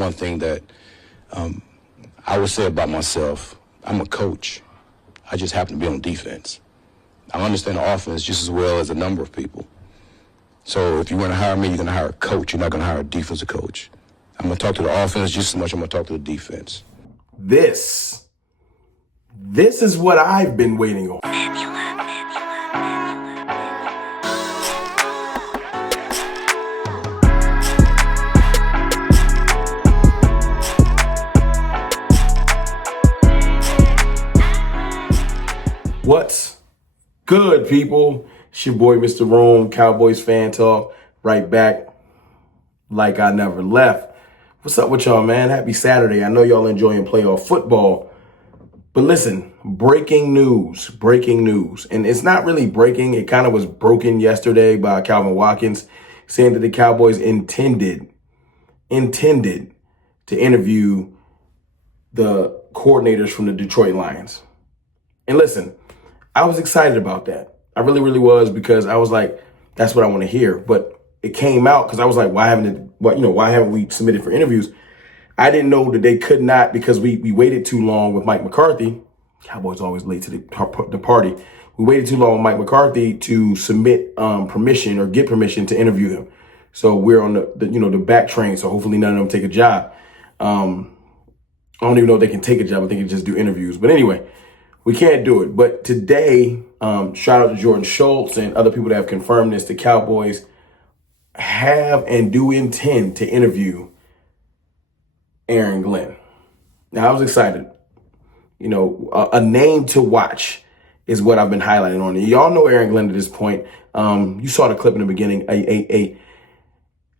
One thing that I would say about myself, I'm a coach. I just happen to be on defense. I understand the offense just as well as a number of people. So if you want to hire me, you're going to hire a coach. You're not going to hire a defensive coach. I'm going to talk to the offense just as much as I'm going to talk to the defense. This is what I've been waiting on. What's good, people? It's your boy, Mr. Rome, Cowboys Fan Talk, right back like I never left. What's up with y'all, man? Happy Saturday. I know y'all enjoying playoff football, but listen, breaking news. And it's not really breaking. It kind of was broken yesterday by Calvin Watkins, saying that the Cowboys intended to interview the coordinators from the Detroit Lions. And listen, I was excited about that. I really, really was, because I was like, that's what I want to hear. But it came out because I was like, why haven't we submitted for interviews? I didn't know that they could not, because we waited too long with Mike McCarthy. Cowboys always late to the party. We waited too long with Mike McCarthy to submit permission or get permission to interview them. So we're on the back train. So hopefully none of them take a job. I don't even know if they can take a job. I think they can just do interviews. But anyway, we can't do it. But today, shout out to Jordan Schultz and other people that have confirmed this. The Cowboys have and do intend to interview Arron Glenn. Now, I was excited. A name to watch is what I've been highlighting on. Y'all know Arron Glenn at this point. You saw the clip in the beginning.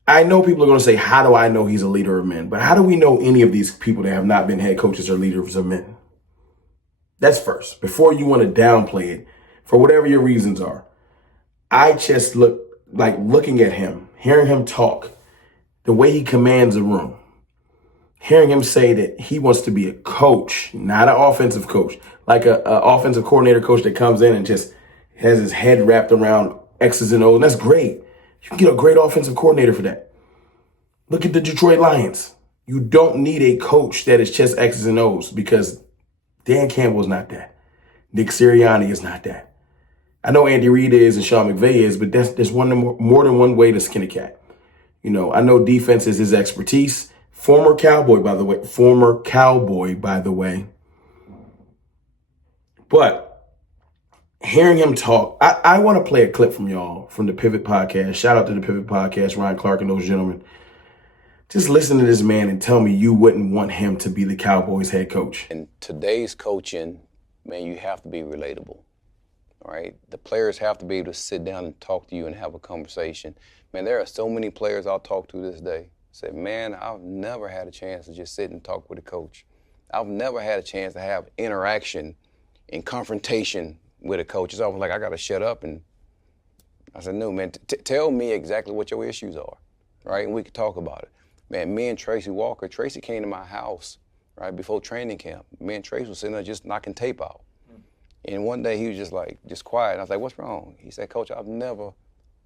I know people are going to say, how do I know he's a leader of men? But how do we know any of these people that have not been head coaches or leaders of men? That's first, before you want to downplay it, for whatever your reasons are. I just looking at him, hearing him talk, the way he commands a room, hearing him say that he wants to be a coach, not an offensive coach, like a offensive coordinator coach that comes in and just has his head wrapped around X's and O's. And that's great. You can get a great offensive coordinator for that. Look at the Detroit Lions. You don't need a coach that is just X's and O's, because Dan Campbell's not that. Nick Sirianni is not that. I know Andy Reid is and Sean McVay is, but there's more than one way to skin a cat. I know defense is his expertise. Former Cowboy, by the way. But hearing him talk, I want to play a clip from y'all from the Pivot Podcast. Shout out to the Pivot Podcast, Ryan Clark and those gentlemen. Just listen to this man and tell me you wouldn't want him to be the Cowboys head coach. In today's coaching, man, you have to be relatable, all right? The players have to be able to sit down and talk to you and have a conversation. Man, there are so many players I'll talk to this day. Say, man, I've never had a chance to just sit and talk with a coach. I've never had a chance to have interaction and confrontation with a coach. It's always like, I got to shut up. And I said, no, man, tell me exactly what your issues are, right? And we can talk about it. Man, me and Tracy Walker, Tracy came to my house, right, before training camp. Me and Tracy was sitting there just knocking tape out. And one day he was just quiet. And I was like, what's wrong? He said, Coach, I've never,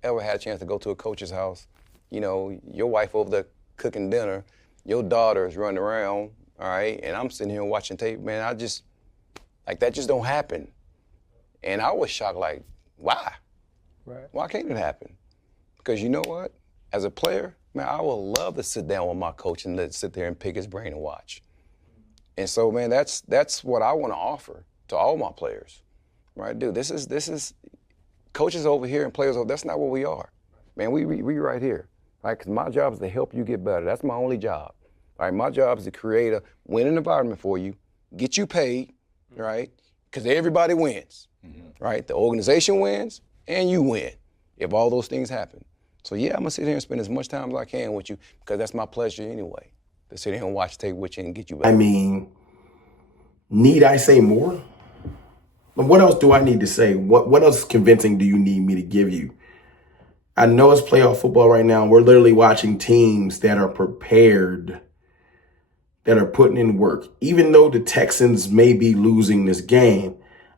ever had a chance to go to a coach's house. Your wife over there cooking dinner, your daughter's running around, all right, and I'm sitting here watching tape. Man, that just don't happen. And I was shocked, like, why? Right. Why can't it happen? Because you know what? As a player, man, I would love to sit down with my coach and sit there and pick his brain and watch. And so, man, that's what I want to offer to all my players, right? Dude, this is coaches over here and players over. That's not what we are, man. We right here, right? Because my job is to help you get better. That's my only job, right? My job is to create a winning environment for you, get you paid, right? Because everybody wins, right? The organization wins and you win if all those things happen. So, yeah, I'm going to sit here and spend as much time as I can with you, because that's my pleasure anyway, to sit here and watch tape with you and get you better. I mean, need I say more? What else do I need to say? What else convincing do you need me to give you? I know it's playoff football right now. We're literally watching teams that are prepared, that are putting in work. Even though the Texans may be losing this game,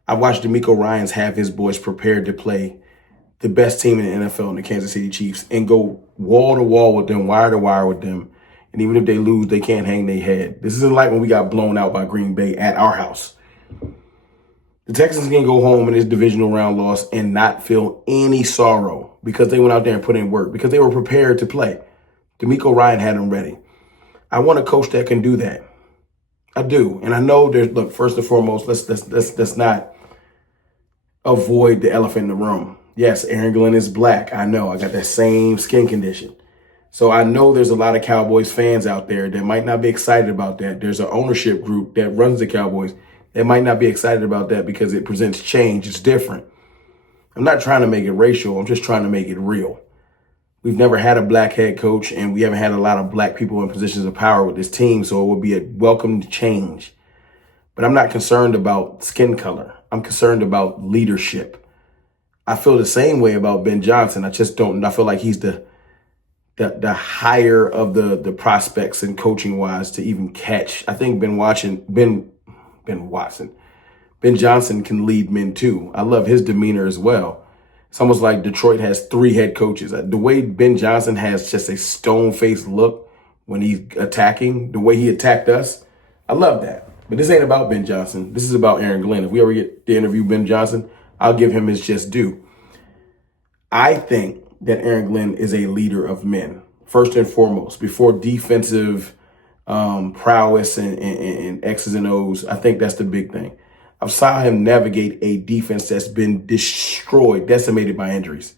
I watched D'Amico Ryans have his boys prepared to play the best team in the NFL, in the Kansas City Chiefs, and go wall to wall with them, wire to wire with them, And even if they lose, they can't hang their head. This isn't like when we got blown out by Green Bay at our house. The Texans can go home in this divisional round loss and not feel any sorrow because they went out there and put in work, because they were prepared to play. D'Amico Ryan had them ready. I want a coach that can do that. I do. And I know look, first and foremost, let's not avoid the elephant in the room. Yes, Arron Glenn is black. I know. I got that same skin condition. So I know there's a lot of Cowboys fans out there that might not be excited about that. There's an ownership group that runs the Cowboys that might not be excited about that because it presents change. It's different. I'm not trying to make it racial. I'm just trying to make it real. We've never had a black head coach, and we haven't had a lot of black people in positions of power with this team, so it would be a welcomed change. But I'm not concerned about skin color. I'm concerned about leadership. I feel the same way about Ben Johnson. I feel like he's the higher of the prospects and coaching wise to even catch. I think Ben Johnson can lead men too. I love his demeanor as well. It's almost like Detroit has 3 head coaches. The way Ben Johnson has just a stone-faced look when he's attacking, the way he attacked us, I love that. But this ain't about Ben Johnson. This is about Arron Glenn. If we ever get to interview Ben Johnson, I'll give him his just due. I think that Arron Glenn is a leader of men, first and foremost, before defensive prowess and X's and O's. I think that's the big thing. I've saw him navigate a defense that's been destroyed, decimated by injuries.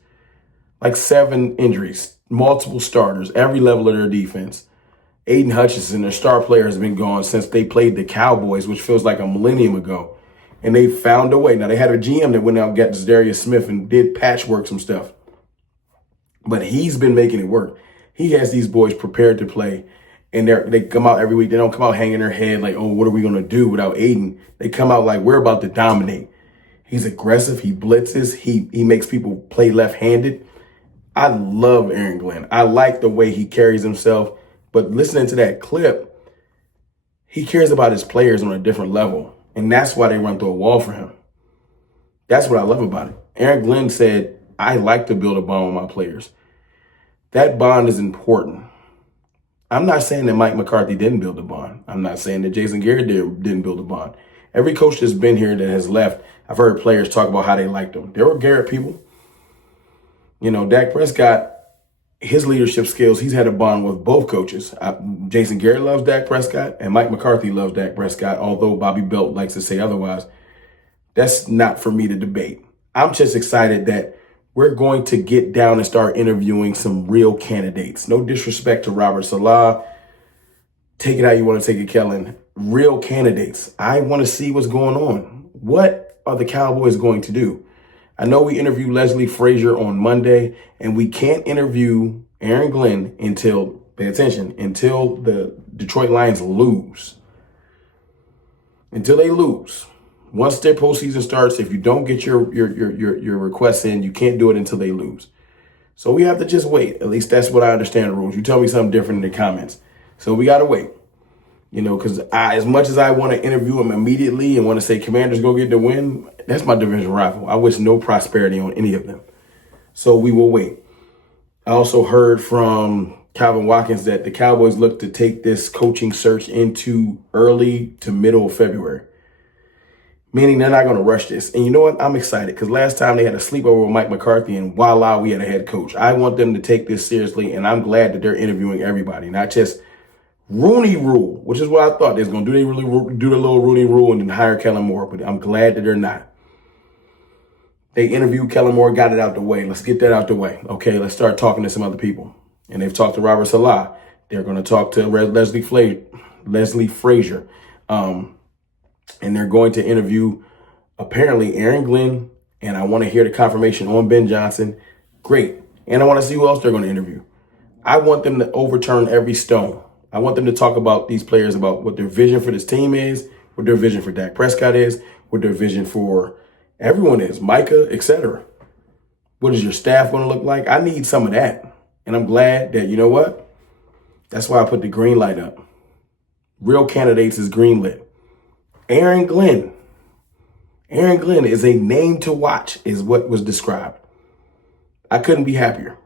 Like 7 injuries, multiple starters, every level of their defense. Aiden Hutchinson, their star player, has been gone since they played the Cowboys, which feels like a millennium ago. And they found a way. Now, they had a GM that went out and got Darius Smith and did patchwork some stuff. But he's been making it work. He has these boys prepared to play. And they come out every week. They don't come out hanging their head like, oh, what are we going to do without Aiden? They come out like, we're about to dominate. He's aggressive. He blitzes. He makes people play left-handed. I love Arron Glenn. I like the way he carries himself. But listening to that clip, he cares about his players on a different level. And that's why they run through a wall for him. That's what I love about it. Arron Glenn said, I like to build a bond with my players. That bond is important. I'm not saying that Mike McCarthy didn't build a bond. I'm not saying that Jason Garrett didn't build a bond. Every coach that's been here that has left, I've heard players talk about how they liked him. There were Garrett people. You know, Dak Prescott, his leadership skills, he's had a bond with both coaches. Jason Garrett loves Dak Prescott, and Mike McCarthy loves Dak Prescott, although Bobby Belt likes to say otherwise. That's not for me to debate. I'm just excited that we're going to get down and start interviewing some real candidates. No disrespect to Robert Saleh. Take it how you want to take it, Kellen. Real candidates. I want to see what's going on. What are the Cowboys going to do? I know we interviewed Leslie Frazier on Monday, and we can't interview Arron Glenn until, pay attention, until the Detroit Lions lose. Until they lose. Once their postseason starts, if you don't get your requests in, you can't do it until they lose. So we have to just wait. At least that's what I understand the rules. You tell me something different in the comments. So we got to wait. You know, because as much as I want to interview him immediately and want to say Commanders go get the win, that's my division rival. I wish no prosperity on any of them. So we will wait. I also heard from Calvin Watkins that the Cowboys look to take this coaching search into early to middle of February. Meaning they're not going to rush this. And you know what? I'm excited because last time they had a sleepover with Mike McCarthy and voila, we had a head coach. I want them to take this seriously, and I'm glad that they're interviewing everybody, not just Rooney Rule, which is what I thought they was going to do. They really do the little Rooney Rule and then hire Kellen Moore, but I'm glad that they're not. They interviewed Kellen Moore, got it out the way. Let's get that out the way. Okay, let's start talking to some other people. And they've talked to Robert Saleh. They're going to talk to Leslie Frazier. And they're going to interview, apparently, Arron Glenn. And I want to hear the confirmation on Ben Johnson. Great. And I want to see who else they're going to interview. I want them to overturn every stone. I want them to talk about these players, about what their vision for this team is, what their vision for Dak Prescott is, what their vision for everyone is, Micah, etc. What is your staff going to look like? I need some of that. And I'm glad that, you know what? That's why I put the green light up. Real candidates is greenlit. Arron Glenn. Arron Glenn is a name to watch, is what was described. I couldn't be happier.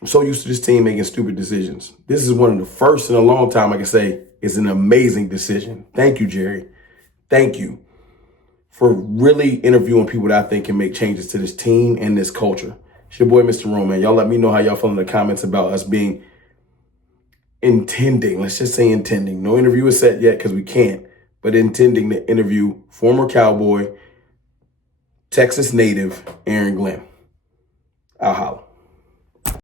I'm so used to this team making stupid decisions. This is one of the first in a long time I can say is an amazing decision. Thank you, Jerry. Thank you for really interviewing people that I think can make changes to this team and this culture. It's your boy, Mr. Roman. Y'all let me know how y'all feel in the comments about us being intending. Let's just say intending. No interview is set yet because we can't, but intending to interview former Cowboy, Texas native Arron Glenn. I'll holla.